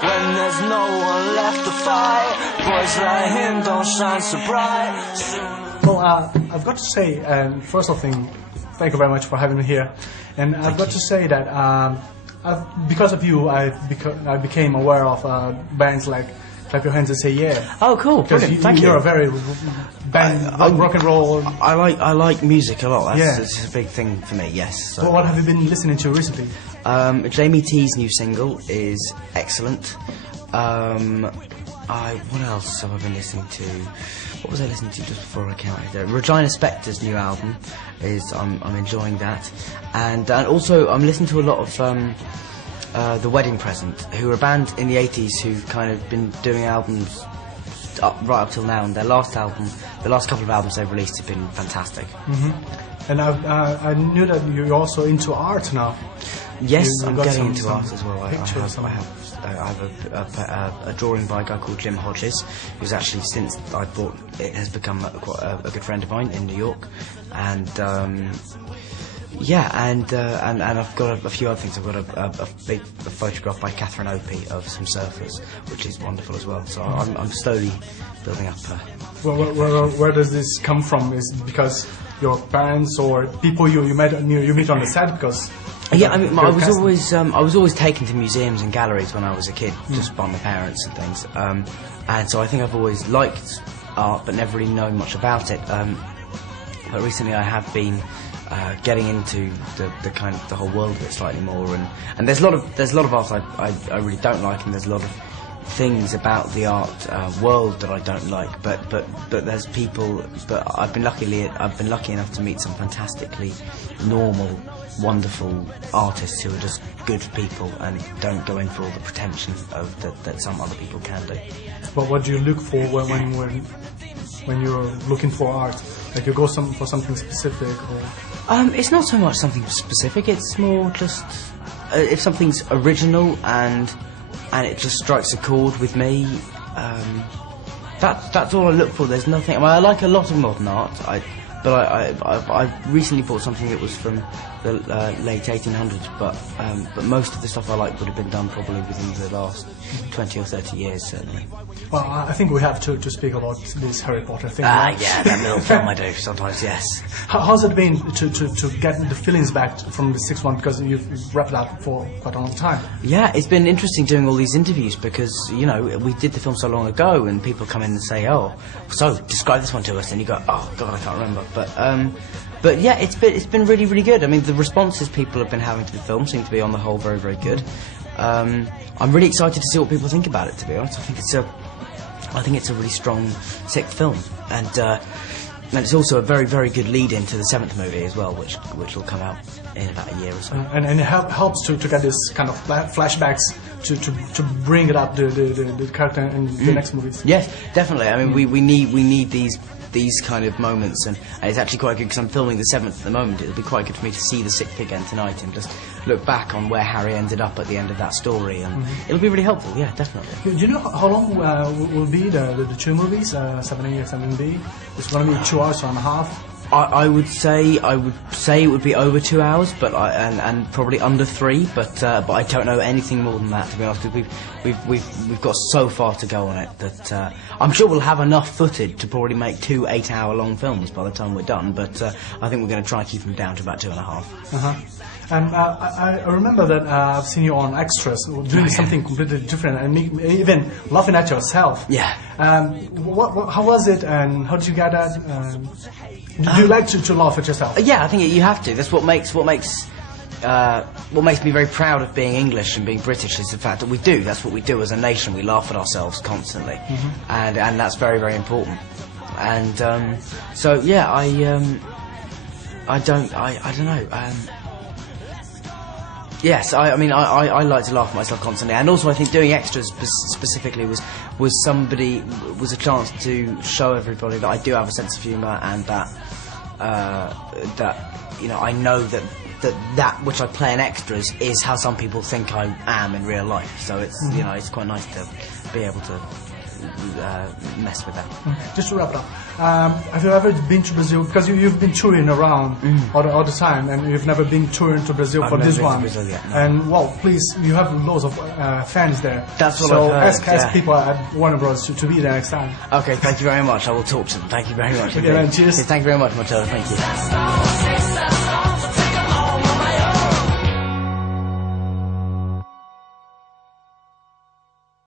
When there's no one left to fight, boys like him don't shine so bright. Well, I've got to say, first of all, thank you very much for having me here. And I've got to say that because of you, I became aware of bands like Clap Your Hands and Say Yeah. Oh, cool! Brilliant. Thank you. You're a very rock and roll. I like music a lot. Yeah. That's a big thing for me. Yes. So. Well, what have you been listening to recently? Jamie T's new single is excellent. What else have I been listening to? What was I listening to just before I counted? Regina Spektor's new album is I'm enjoying that, and also I'm listening to a lot of The Wedding Present, who are a band in the 80s who've kind of been doing albums right up till now, and their last album, the last couple of albums they've released have been fantastic. And I knew that you're also into art now. Yes, You've I'm got getting into art as well. I have a drawing by a guy called Jim Hodges, who's actually, since I bought it, has become quite a good friend of mine in New York, and I've got a few other things. I've got a photograph by Catherine Opie of some surfers, which is wonderful as well. So I'm slowly building up. Where does this come from? Is it because your parents or people you meet on the set? Because yeah, I mean, I was always taken to museums and galleries when I was a kid, just by my parents and things. And so I think I've always liked art, but never really known much about it. But recently I have been getting into the whole world of it slightly more, and there's a lot of art I really don't like, and there's a lot of things about the art world that I don't like, but there's people. But I've been lucky enough to meet some fantastically normal, wonderful artists who are just good people and don't go in for all the pretension of that some other people can do. But what do you look for when you're looking for art? Like you go for something specific, or? It's not so much something specific. It's more just if something's original and it just strikes a chord with me. That's all I look for. There's nothing. I mean, I like a lot of modern art. But I recently bought something that was from the late 1800s, but most of the stuff I like would have been done probably within the last 20 or 30 years, certainly. Well, I think we have to speak about this Harry Potter thing. Yeah, that little film I do sometimes, yes. How's it been to get the feelings back from the sixth one, because you've wrapped that for quite a long time? Yeah, it's been interesting doing all these interviews because, you know, we did the film so long ago and people come in and say, oh, so describe this one to us, and you go, oh God, I can't remember. But yeah, it's been really, really good. I mean, the responses people have been having to the film seem to be on the whole very, very good. I'm really excited to see what people think about it, to be honest. I think it's a really strong sixth film, and it's also a very, very good lead-in to the seventh movie as well, which will come out in about a year or so. And it helps to get this kind of flashbacks to bring it up the character in the next movies. Yes, definitely. I mean, we need these kind of moments, and it's actually quite good because I'm filming the seventh at the moment. It'll be quite good for me to see the sixth again tonight and just look back on where Harry ended up at the end of that story, and it'll be really helpful. Yeah, definitely. Do you know how long will be the two movies, 7A and 7B? It's going to be 2 hours and a half. I would say it would be over 2 hours, but and probably under 3. But I don't know anything more than that, to be honest. We've got so far to go on it that I'm sure we'll have enough footage to probably make 2 8-hour-long films by the time we're done. But I think we're going to try and keep them down to about 2.5. I remember that I've seen you on Extras doing something completely different and even laughing at yourself. Yeah. How was it, and how did you get that? Do you like to laugh at yourself? Yeah, I think you have to. That's what makes me very proud of being English and being British, is the fact that we do. That's what we do as a nation. We laugh at ourselves constantly, and that's very, very important. And so yeah, I don't know. Yes, I mean I like to laugh at myself constantly, and also I think doing Extras specifically was a chance to show everybody that I do have a sense of humour, and that you know, I know that which I play in Extras is how some people think I am in real life. So it's you know, it's quite nice to be able to mess with that. Just to wrap it up, have you ever been to Brazil? Because you've been touring around all the time, and you've never been touring to Brazil for this one. Brazil yet, no. And well, please, you have loads of fans there. That's what so I've heard, ask people at Warner Bros. to be there next time. Okay, thank you very much. I will talk to them. Thank you very much. Okay, man, cheers. Thank you very much, Matilda. Thank you.